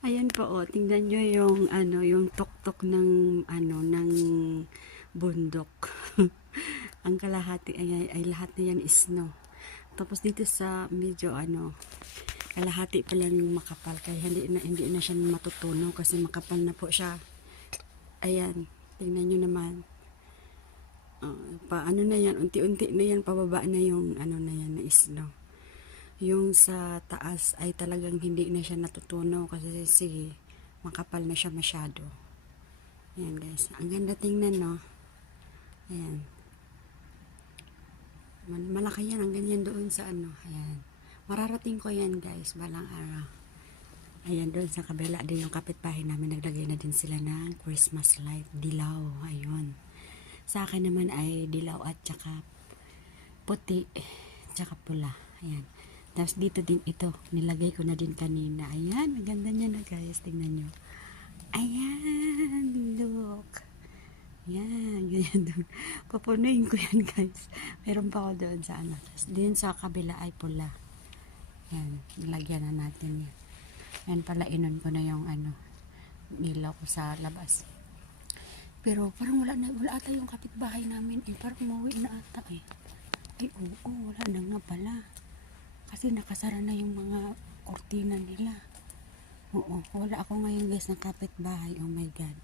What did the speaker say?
Ayan po, oh, tingnan nyo yung, yung tuktok ng, ng bundok. Ang kalahati ay lahat na yan is snow. Tapos dito sa medyo, kalahati pa lang yung makapal. Kaya hindi na siya matutunaw kasi makapal na po siya. Ayan, tingnan nyo naman. Paano na yan, unti-unti na yan, pababa na yung, na yan, na snow. Yung sa taas ay talagang hindi na siya natutunaw kasi sige, makapal na siya masyado. Ayan guys, ang ganda tingnan, no? Ayan. Malaki yan, ang ganyan doon sa ayan. Mararating ko yan guys, balang araw. Ayan, doon sa kabila din yung kapitbahay namin, naglagay na din sila ng Christmas light, dilaw, ayun. Sa akin naman ay dilaw at saka puti, tsaka pula, ayan. Tapos dito din ito, nilagay ko na din kanina. Ayan, ang ganda niya na guys. Tingnan nyo. Ayan, look. Ayan, ganyan doon. Papunuin ko yan guys. Meron pa ako doon sa Tapos din sa kabila ay pula. Ayan, nilagyan na natin yan. Ayan pala, inon ko na yung ilaw ko sa labas. Pero parang wala ata yung kapitbahay namin eh. Parang umuwi na ata eh. Ay oo, wala na nga pala. Kasi nakasara na yung mga kortina nila. Oo, wala ako ngayon guys ng kapitbahay. Oh my God.